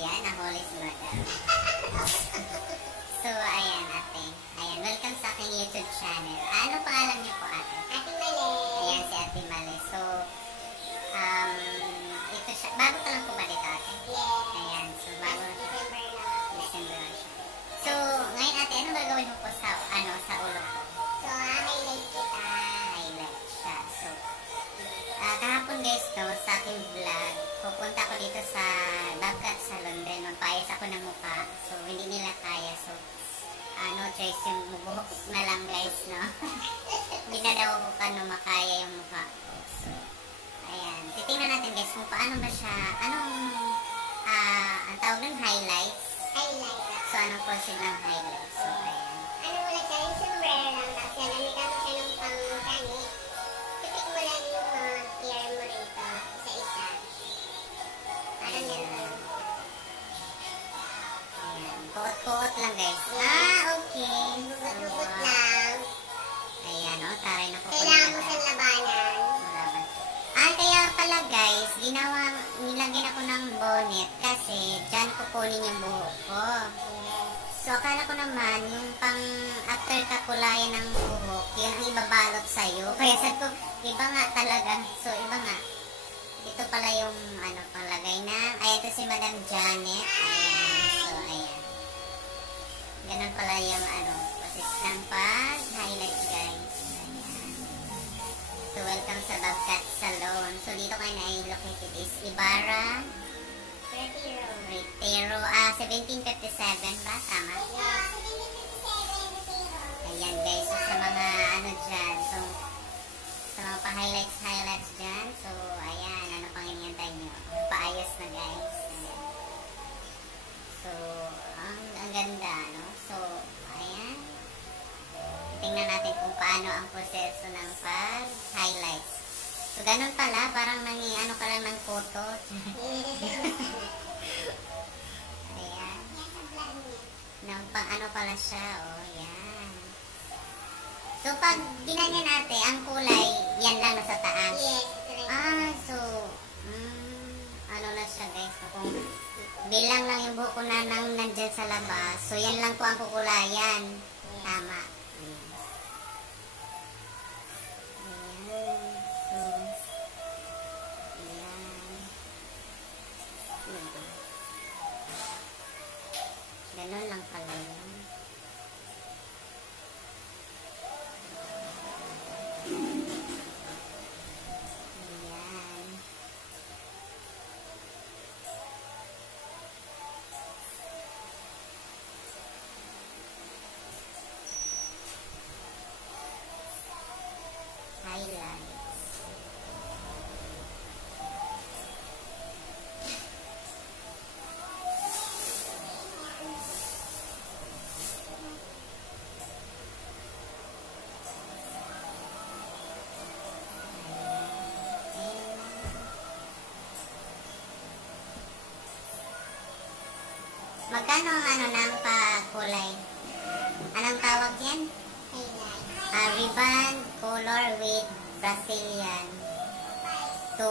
Ayan, nahulis mo agad. So, ayan ate. Ayan, welcome sa aking YouTube channel. Ano pangalan niyo po ate? Ate Mali. Ayan, si Ate Mali. So, ito siya. Bago ka lang po ba dito ate? Yes. Ayan, so bago na siya. December lang. December na siya. So, ngayon ate, ano gagawin mo po sa, sa ulo ko? So, highlight kita. Highlight siya. So, kahapon guys, no, sa aking vlog, pupunta ko dito sa Bobcat Salon din. Magpaayos ako ng mukha. So, hindi nila kaya. So, no choice yung buhok na lang guys, no? Hindi na daw makaya yung mukha ko. So, ayan. Titingnan natin guys kung paano ba siya, ang tawag ng highlights. Highlight. So, anong process ng highlights? So, ayan. Ano mo lang siya, yung sombrero lang. Tapos yan, namitan mo siya ng pang-kani. Tipik mo lang yung mga hair mo rito. Isa-isa. Parang yan lang. Ayan. Kuot-kuot lang guys. Okay. Hugot-hugot lang. Ayan, taray na po. Kailangan mo siyang labanan. Kaya pala guys, nilagyan ako ng bonnet kasi dyan kukunin yung buhok ko. So, akala ko naman, yung pang after kakulayan ng buhok, yun ang ibabalot sa'yo. Kaya sabi ko, iba nga talaga. So, iba nga. Ito pala yung, panglagay na. Ayan, ito si Madam Janet. Ayan. So, ayan. Ganun pala yung, process ng pag-highlight, guys. Ayan. So, welcome sa Bobcat Salon. So, dito kayo na-located is Ibarra. Retiro. 1757 ba? Tama? Ayan guys. So, sa mga dyan. So, sa mga pa-highlights dyan. So, ayan. Ano pang inihintay nyo? Paayos na guys. Ayan. So, ang ganda, no? So, ayan. Tingnan natin kung paano ang proseso ng pag-highlights. So, ganun pala. Parang ka lang ng photo. Ayan. Nang pang pala siya, yan. So, pag ginanyan natin, ang kulay, yan lang nasa taas. Yes. So, na siya guys. Kung bilang lang yung buhok ko na nandyan sa labas, so yan lang po ang kukulayan. Tama. Ganun lang pala yun. Ayan. Highlights. Magkano ang ng pa-kulay? Anong tawag yan? Ribbon color with Brazilian 2.5.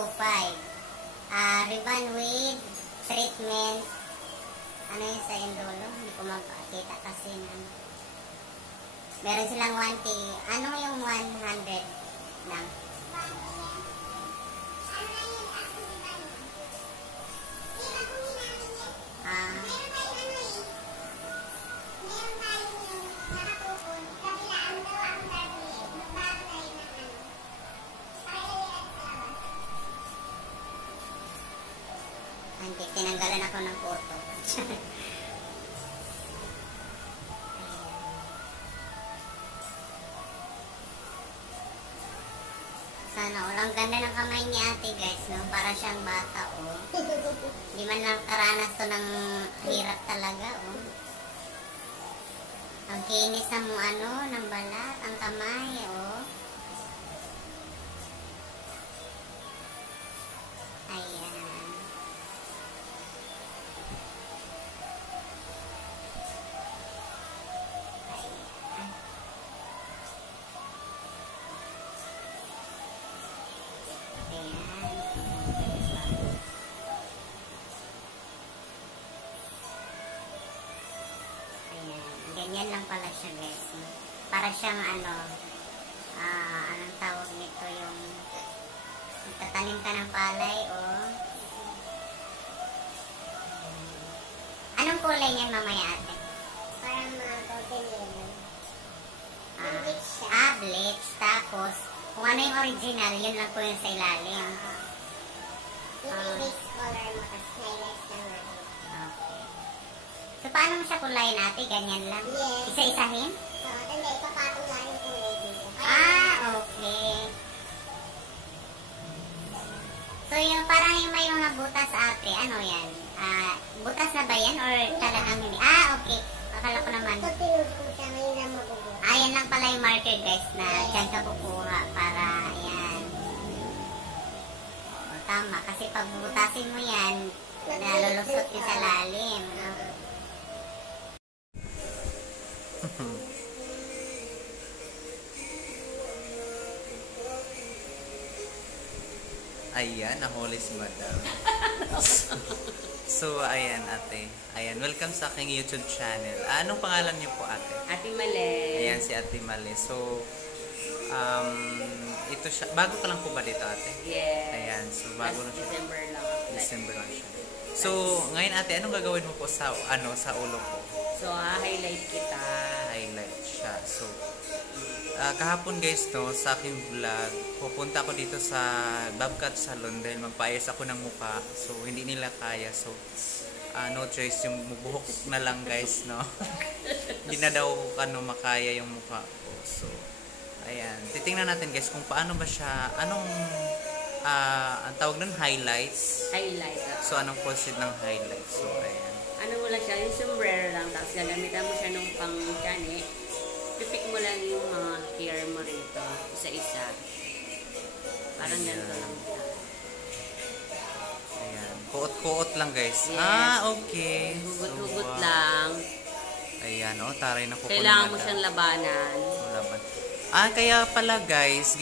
Ribbon with treatment. Ano yun sa endolo? Hindi ko magpakita kasi meron silang 1T. Ano yung 100 lang? Hindi, tinanggalan ako ng photo. Sana all. Ang ganda ng kamay ni ate guys, no? Para siyang bata, oh. Hindi man lang karanas to ng hirap talaga, oh. Ang kinis ng ng balat, ang kamay, oh. Ayan. Yan lang pala siya, guys. Para siyang anong tawag nito, yung tatanim ka ng palay o anong kulay niyan mamaya, ate? Parang mga golden yellow. Bleach siya. Bleach. Tapos, kung ano yung original, yun lang po yung sa ilalim. Yung base color mo, tapos highlights lang natin. Okay. So, paano mo siya kulayin, ate? Ganyan lang? Yes. Isa-isahin? Oo, tanda, ipapatong lang yung kulay dito. Okay. So, yung parang yung may mga butas, ate, ano yan? Butas na ba yan? Or talagang hindi? Okay. Akala ko naman. Ito tinudko siya, ngayon lang mabubuhay. Yan lang pala yung marker, guys, na dyan ka kukuha para, ayan. Oo, tama. Kasi pag bubutasin mo yan, nalulusot yun sa lalim. Ayan, nahuli si Madam. So, ayan ate. Ayan, welcome sa aking YouTube channel. Anong pangalan niyo po, ate? Ate Male. Ayan, si Ate Male. So, ito siya. Bago ka lang po ba dito, ate? Yes. Ayan, so bago na siya. December lang. December lang siya. So, ngayon ate, anong gagawin mo po sa, sa ulo ko? So, highlight kita. Highlight siya. So, kahapon guys, no, sa aking vlog, pupunta ako dito sa Bobcat Salon dahil magpaayos ako ng mukha. So, hindi nila kaya. So, no choice, yung buhok na lang guys, no. Hindi na daw makaya yung mukha ko. So, ayan. Titingnan natin guys kung paano ba siya, anong, ang tawag nun, highlights. Highlight. So, anong process ng highlights? So, ayan. Ano mo lang siya, yung sombrero lang, tapos gagamitan mo siya nung pang-chane. Pipik mo lang yung mga hair mo rito, isa-isa. Parang ganito lang. Ayan. Kuot-kuot lang guys. Yes. Okay. Hugot-hugot So, lang. Ayan, taray na po. Kailangan mo siyang labanan. Laban. Kaya pala guys,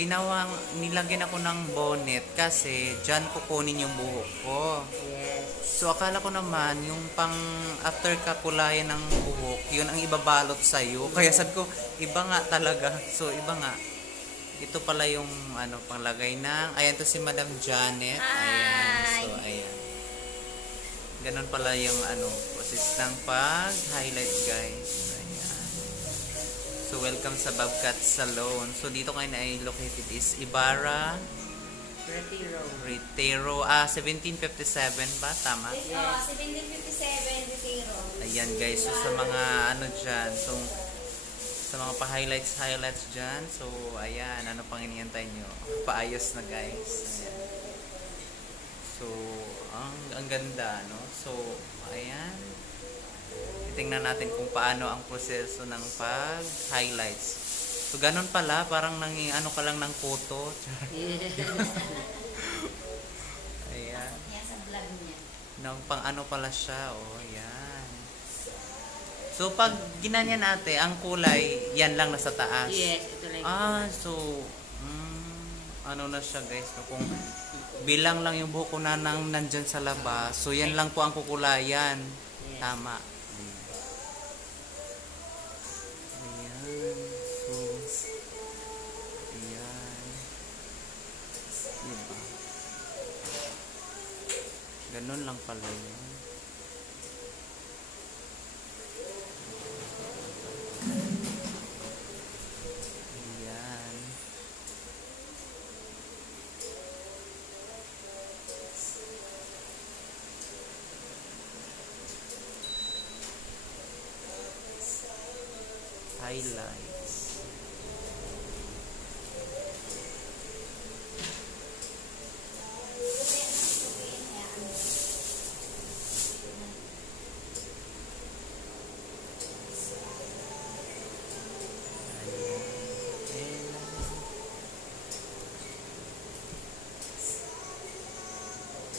nilagyan ako ng bonnet kasi dyan kukunin yung buhok ko. Yes. So, akala ko naman, yung pang after kakulayan ng buhok, yun ang ibabalot sa'yo. Kaya sabi ko, iba nga talaga. So, iba nga. Ito pala yung panglagay ng, ayan to si Madam Janet. Ayan. So, ayan. Ganon pala yung process ng pag-highlight guys. Ayan. So, welcome sa Bobcat Salon. So, dito ngayon ay located is Ibarra Retiro. 1757 ba? Tama? Yes. 1757 Retiro. Ayan guys. So, sa mga dyan. So, sa mga pa-highlights dyan. So, ayan. Ano pang inihintay nyo? Paayos na guys. Ayan. So, ang ganda, no? So, ayan. Tingnan natin kung paano ang proseso ng pag-highlights. So, ganun pala. Parang ka lang ng photo. Yes. Ayan. Yan sa vlog niya. Pang pala siya. Ayan. So, pag ginanyan natin, ang kulay, yan lang nasa taas. Yes, ito lang. So, na siya guys. So, kung bilang lang yung buhok ko na nandyan sa labas, so yan lang po ang kukulayan. Yes. Tama. Ayan. So, ayan. Diba? Ganun lang pala yun. Ayan. Highlights.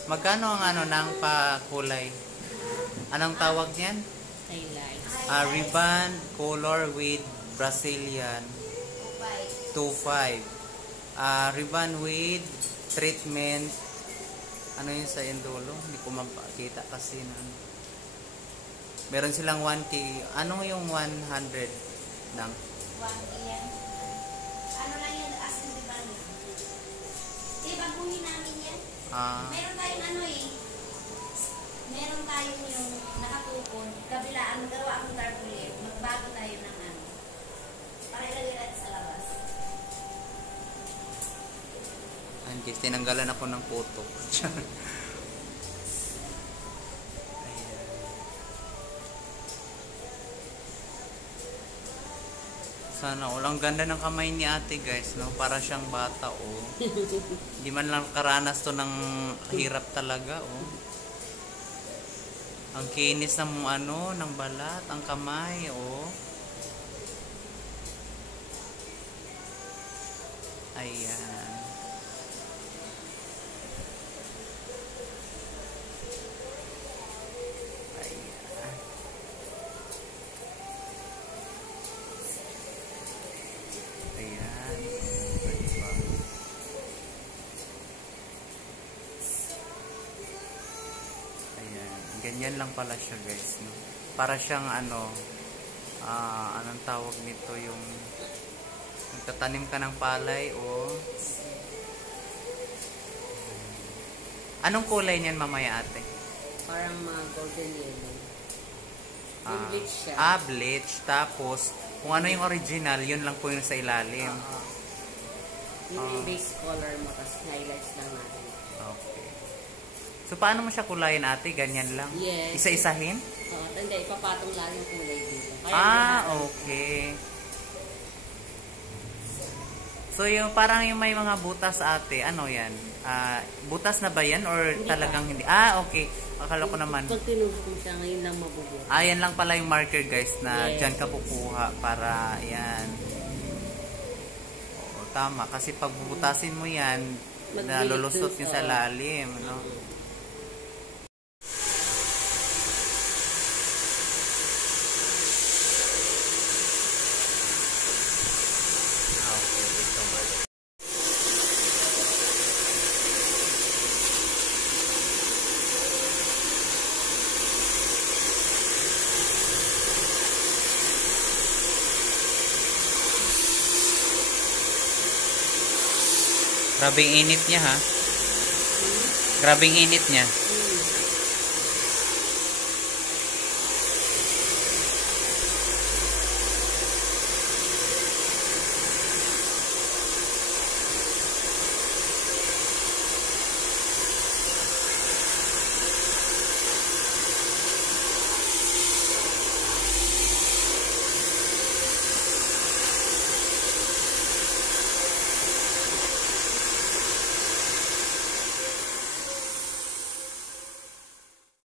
Magkano ang ng pakulay? Anong tawag niyan? Highlights. Ribbon color with Brazilian 2.5. Ribbon with treatment. Ano yun sa endolo? Hindi ko mapakita kasi Meron silang 1K. Ano yung 100 lang? 1 yan. Ano lang yan, as in the ban. Baguhin namin yan. Meron tayong ano eh. Meron tayong yung nakatukon. Kabilaan, magawa akong tarpaulin. Magbago tayo ng ano. Para ilagay natin sa labas. Anjis, tinanggalan ako ng puto. Sana all. Ang ganda ng kamay ni ate guys, no? Para siyang bata, oh. Di man lang karanas to ng hirap talaga, oh. Ang kinis ng ano, ng balat, ang kamay, oh. Ayan. Ayan. Diba? Ayan. Ganyan lang pala siya guys. No? Para siyang ano, anong tawag nito yung nagtatanim ka ng palay o anong kulay niyan mamaya ate? Parang mga golden yellow. Yung bleach siya. Bleach. Tapos, kung ano yung original, yun lang po yung sa ilalim. Yung base color mo, tapos highlights lang natin. Okay. So, paano mo siya kulayin ate? Ganyan lang? Yes. Isa-isahin? Oo, hindi. Ipapatong lang yung kulay dito. Kaya Okay. So, yung parang yung may mga butas ate, ano yan? Butas na ba yan? Or Hindi talagang pa. hindi? Okay. Akala ko naman. Pag tinusok mo siya, ngayon lang mabubuo. Yan lang pala yung marker guys na Yes. dyan ka kukuha para yan. Oo, tama. Kasi pag bubutasin mo yan, Magbilik nalulusot dun yung sa- sa lalim. No? Okay, ito nga. Grabing init niya ha. Grabing init niya.